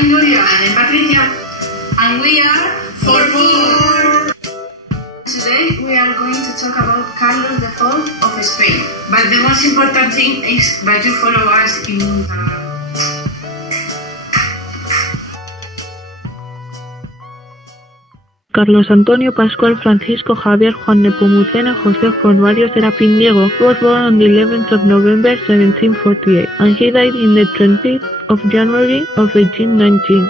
I'm Nuria. And I'm Patricia. And we are FOR4. Today we are going to talk about Carlos IV of Spain. But the most important thing is that you follow us in Carlos Antonio Pascual Francisco Javier Juan Nepomuceno José Juan Mario Serafín Diego was born on the 11th of November 1748 and he died in the 20th of January of 1819.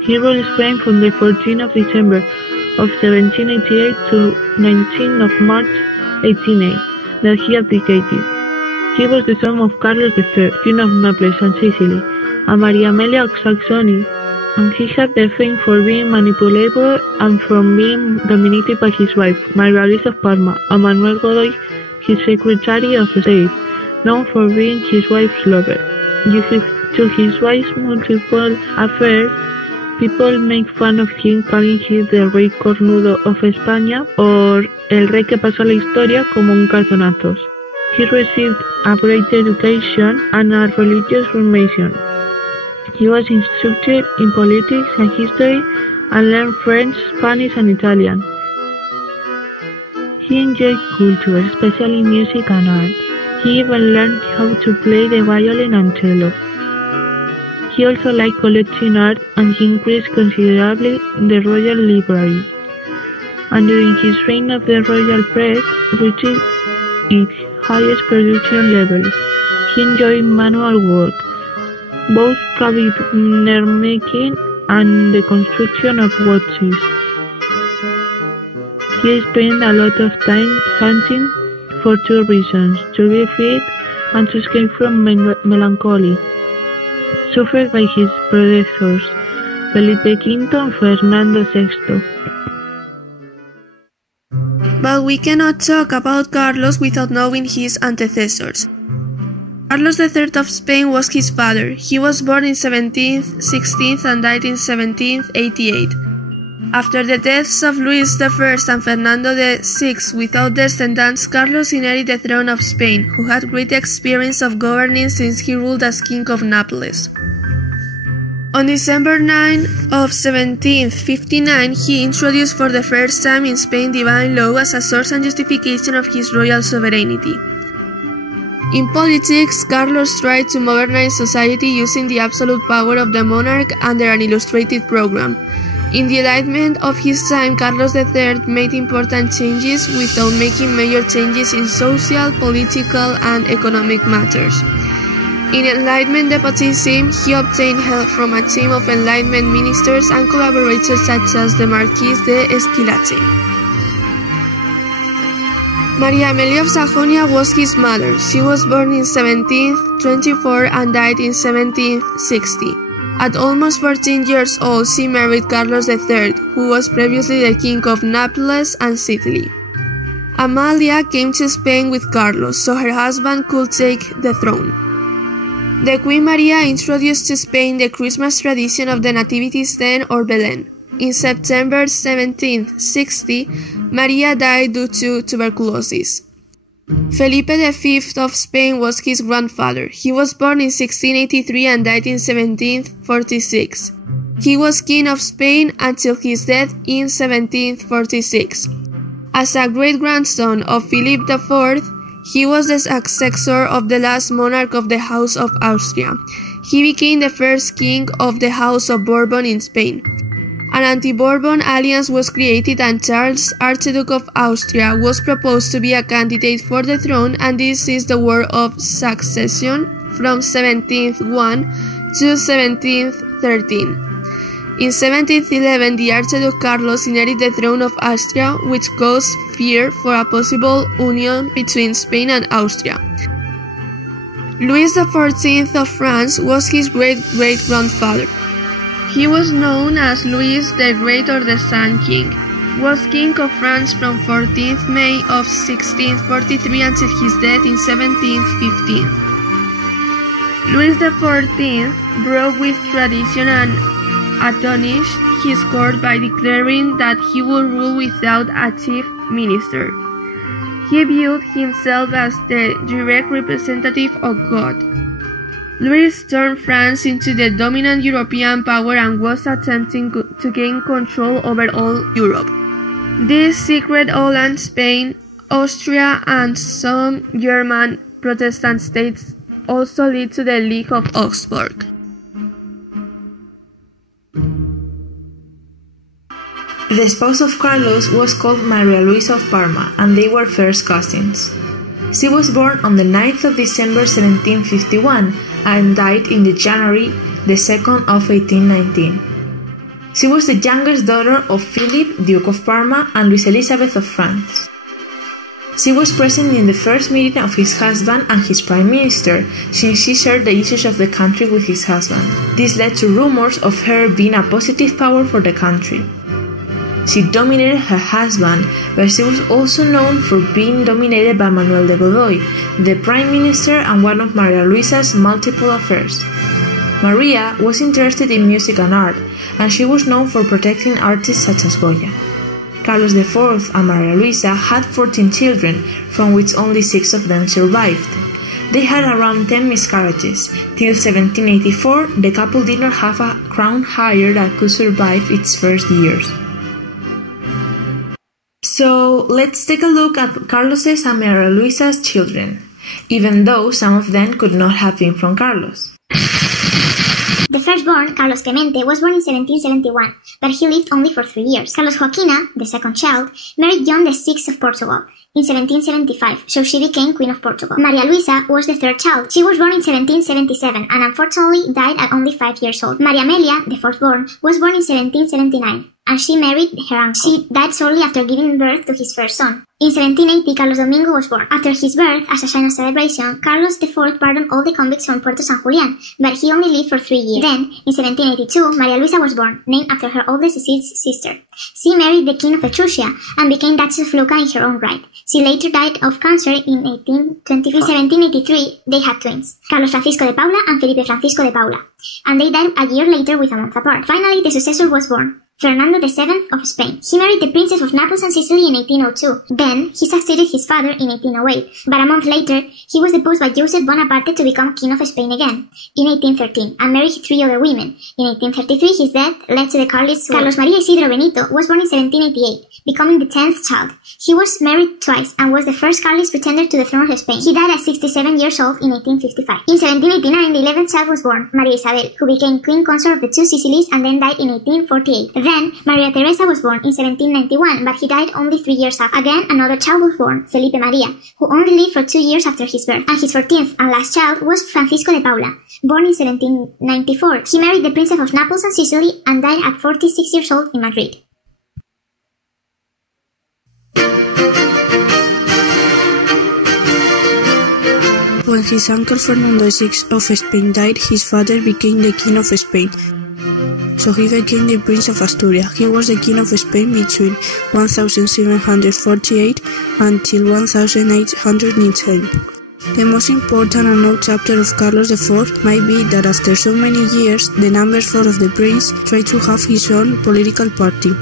He ruled Spain from the 14th of December of 1788 to 19th of March 1808 that he abdicated. He was the son of Carlos III, King of Naples and Sicily, and Maria Amelia of Saxony, and he had the fame for being manipulable and from being dominated by his wife, Maria Luisa of Parma, and Manuel Godoy, his Secretary of State, known for being his wife's lover. Due to his wife's multiple affairs, people make fun of him calling him the Rey Cornudo of España or El Rey que pasó a la historia como un calzonazos. He received a great education and a religious formation. He was instructed in politics and history and learned French, Spanish and Italian. He enjoyed culture, especially music and art. He even learned how to play the violin and cello. He also liked collecting art and he increased considerably the royal library. And during his reign of the royal press reached its highest production levels. He enjoyed manual work, both cabinet making and the construction of watches. He spent a lot of time hunting for two reasons: to be fit and to escape from melancholy, suffered by his predecessors, Felipe V and Fernando VI. But we cannot talk about Carlos without knowing his antecessors. Carlos III of Spain was his father. He was born in 1716 and died in 1788. After the deaths of Luis I and Fernando VI without descendants, Carlos inherited the throne of Spain, who had great experience of governing since he ruled as King of Naples. On December 9 of 1759, he introduced for the first time in Spain divine law as a source and justification of his royal sovereignty. In politics, Carlos tried to modernize society using the absolute power of the monarch under an illustrated program. In the enlightenment of his time, Carlos III made important changes without making major changes in social, political, and economic matters. In Enlightenment nepotism, he obtained help from a team of Enlightenment ministers and collaborators such as the Marquis de Esquilache. Maria Amelia of Sajonia was his mother. She was born in 1724 and died in 1760. At almost 14 years old, she married Carlos III, who was previously the King of Naples and Sicily. Amalia came to Spain with Carlos, so her husband could take the throne. The Queen Maria introduced to Spain the Christmas tradition of the Nativity scene or Belén. In September 1760, Maria died due to tuberculosis. Felipe V of Spain was his grandfather. He was born in 1683 and died in 1746. He was King of Spain until his death in 1746. As a great-grandson of Philip IV, he was the successor of the last monarch of the House of Austria. He became the first king of the House of Bourbon in Spain. An anti-Bourbon alliance was created and Charles, Archduke of Austria, was proposed to be a candidate for the throne, and this is the War of Succession from 1701 to 1713. In 1711, the Archduke Carlos inherited the throne of Austria, which caused fear for a possible union between Spain and Austria. Louis XIV of France was his great-great-grandfather. He was known as Louis the Great or the Sun King. Was King of France from 14th May of 1643 until his death in 1715. Louis XIV broke with tradition and astonished his court by declaring that he would rule without a chief minister. He viewed himself as the direct representative of God. Louis turned France into the dominant European power and was attempting to gain control over all Europe. This secret all and Spain, Austria, and some German Protestant states also led to the League of Augsburg. The spouse of Carlos was called Maria Luisa of Parma, and they were first cousins. She was born on the 9th of December 1751 and died in January the 2nd of 1819. She was the youngest daughter of Philip, Duke of Parma, and Louise Elizabeth of France. She was present in the first meeting of his husband and his prime minister, since she shared the issues of the country with his husband. This led to rumors of her being a positive power for the country. She dominated her husband, but she was also known for being dominated by Manuel de Godoy, the prime minister and one of Maria Luisa's multiple affairs. Maria was interested in music and art, and she was known for protecting artists such as Goya. Carlos IV and Maria Luisa had 14 children, from which only 6 of them survived. They had around 10 miscarriages. Till 1784, the couple did not have a crown hire that could survive its first years. So let's take a look at Carlos's and Maria Luisa's children, even though some of them could not have been from Carlos. The firstborn, Carlos Clemente, was born in 1771, but he lived only for 3 years. Carlos Joaquina, the second child, married John VI of Portugal in 1775, so she became Queen of Portugal. Maria Luisa was the third child. She was born in 1777 and unfortunately died at only 5 years old. Maria Amelia, the fourthborn, was born in 1779, and she married her uncle. She died shortly after giving birth to his first son. In 1780, Carlos Domingo was born. After his birth, as a sign of celebration, Carlos IV pardoned all the convicts from Puerto San Julián, but he only lived for 3 years. Then, in 1782, Maria Luisa was born, named after her oldest deceased sister. She married the King of Etruria and became Duchess of Lucca in her own right. She later died of cancer in 1824. In 1783, they had twins, Carlos Francisco de Paula and Felipe Francisco de Paula, and they died a year later with a month apart. Finally, the successor was born, Fernando VII of Spain. He married the Princess of Naples and Sicily in 1802. Then, he succeeded his father in 1808, but a month later, he was deposed by Joseph Bonaparte to become King of Spain again, in 1813, and married 3 other women. In 1833, his death led to the Carlist War. Carlos Maria Isidro Benito was born in 1788, becoming the 10th child. He was married twice, and was the first Carlist pretender to the throne of Spain. He died at 67 years old in 1855. In 1789, the 11th child was born, Maria Isabel, who became Queen Consort of the two Sicilies and then died in 1848. Then, Maria Teresa was born in 1791, but he died only 3 years after. Again, another child was born, Felipe Maria, who only lived for 2 years after his birth. And his 14th and last child was Francisco de Paula, born in 1794. He married the Princess of Naples and Sicily and died at 46 years old in Madrid. When his uncle Fernando VI of Spain died, his father became the King of Spain. So he became the Prince of Asturias. He was the King of Spain between 1748 until 1810. The most important and known chapter of Carlos IV might be that after so many years, the number 4 of the prince tried to have his own political party.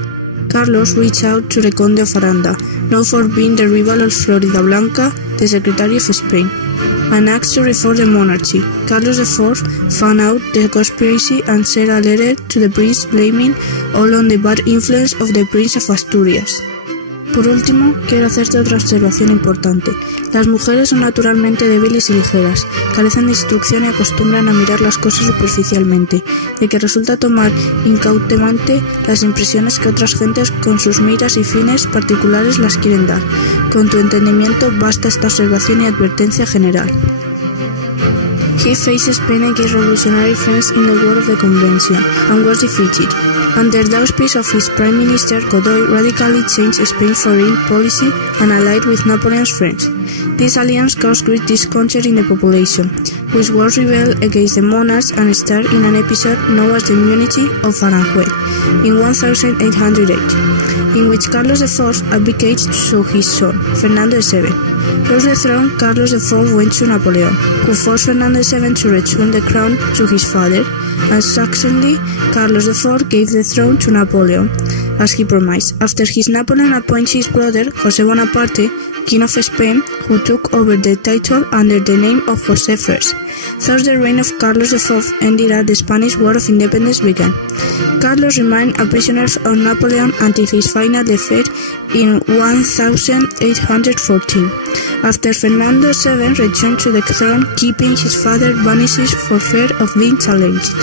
Carlos reached out to the Conde of Aranda, known for being the rival of Florida Blanca, the Secretary of Spain, and asked to reform the monarchy. Carlos IV found out the conspiracy and sent a letter to the prince blaming all on the bad influence of the Prince of Asturias. Por último, quiero hacerte otra observación importante. Las mujeres son naturalmente débiles y ligeras, carecen de instrucción y acostumbran a mirar las cosas superficialmente, de que resulta tomar incautelamente las impresiones que otras gentes con sus miras y fines particulares las quieren dar. Con tu entendimiento basta esta observación y advertencia general. He faced Spain against revolutionary friends in the War of the Convention and was defeated. Under the auspice of his Prime Minister, Godoy radically changed Spain's foreign policy and allied with Napoleon's friends. This alliance caused great discontent in the population, which was rebelled against the monarchs and starred in an episode known as the Immunity of Aranjuez in 1808, in which Carlos IV abdicated to his son, Fernando VII. Lost the throne, Carlos IV went to Napoleon, who forced Fernando VII to return the crown to his father, and subsequently Carlos IV gave the throne to Napoleon, as he promised, after his Napoleon appoints his brother, José Bonaparte, King of Spain, who took over the title under the name of José I. Thus the reign of Carlos IV ended as the Spanish War of Independence began. Carlos remained a prisoner of Napoleon until his final defeat in 1814, after Fernando VII returned to the throne, keeping his father banished for fear of being challenged.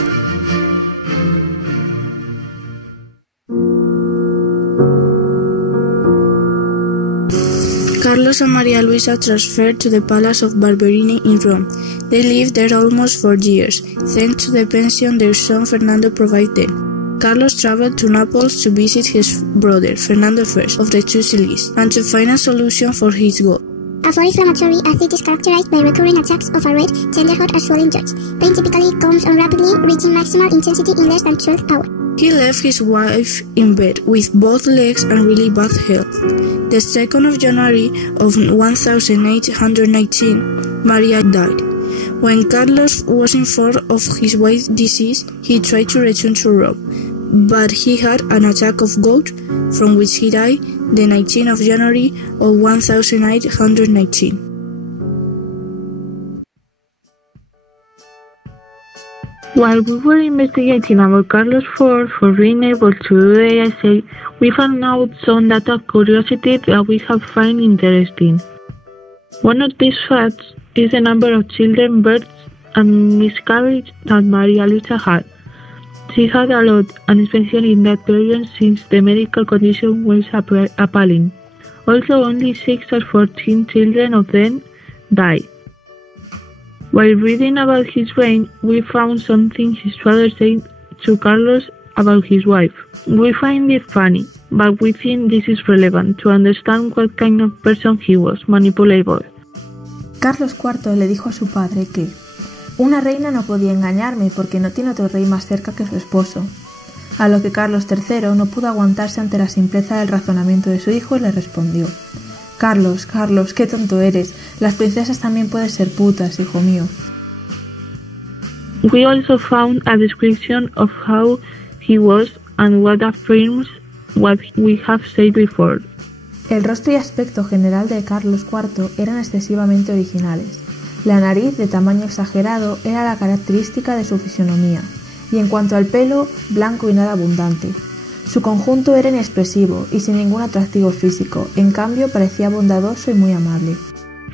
Carlos and Maria Luisa transferred to the Palace of Barberini in Rome. They lived there almost 4 years, thanks to the pension their son Fernando provided them. Carlos traveled to Naples to visit his brother, Fernando I, of the Two Sicilies, and to find a solution for his goal. A FOR inflammatory acid is characterized by recurring attacks of a red, tender-hot or swelling judge. Pain typically comes on rapidly, reaching maximal intensity in less than 12 hours. He left his wife in bed with both legs and really bad health. The 2nd of January of 1819, Maria died. When Carlos was informed of his wife's disease, he tried to return to Rome, but he had an attack of gout, from which he died the 19th of January of 1819. While we were investigating about Carlos IV for being able to do the essay, we found out some data of curiosity that we have found interesting. One of these facts is the number of children, births, and miscarriages that Maria Luisa had. She had a lot, and especially in that period since the medical condition was appalling. Also, only 6 or 14 children of them died. While reading about his reign, we found something his father said to Carlos about his wife. We find it funny, but we think this is relevant to understand what kind of person he was, manipulable. Carlos IV le dijo a su padre que una reina no podía engañarme porque no tiene otro rey más cerca que su esposo. A lo que Carlos III no pudo aguantarse ante la simpleza del razonamiento de su hijo y le respondió: Carlos, qué tonto eres. Las princesas también pueden ser putas, hijo mío. We also found a description of how he was and what affirms what we have said before. El rostro y aspecto general de Carlos IV eran excesivamente originales. La nariz, de tamaño exagerado, era la característica de su fisonomía, y en cuanto al pelo, blanco y nada abundante. Su conjunto era inexpresivo y sin ningún atractivo físico, en cambio parecía bondadoso y muy amable.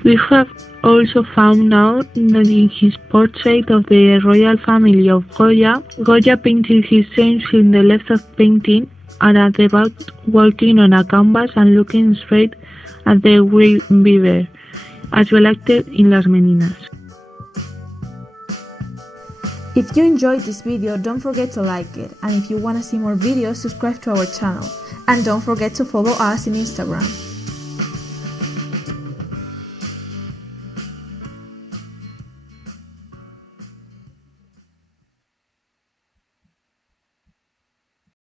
We have also found out that in his portrait of the royal family of Goya, Goya painted his saints in the left of painting and at the back walking on a canvas and looking straight at the great beaver, as related in Las Meninas. If you enjoyed this video, don't forget to like it, and if you want to see more videos, subscribe to our channel, and don't forget to follow us on Instagram.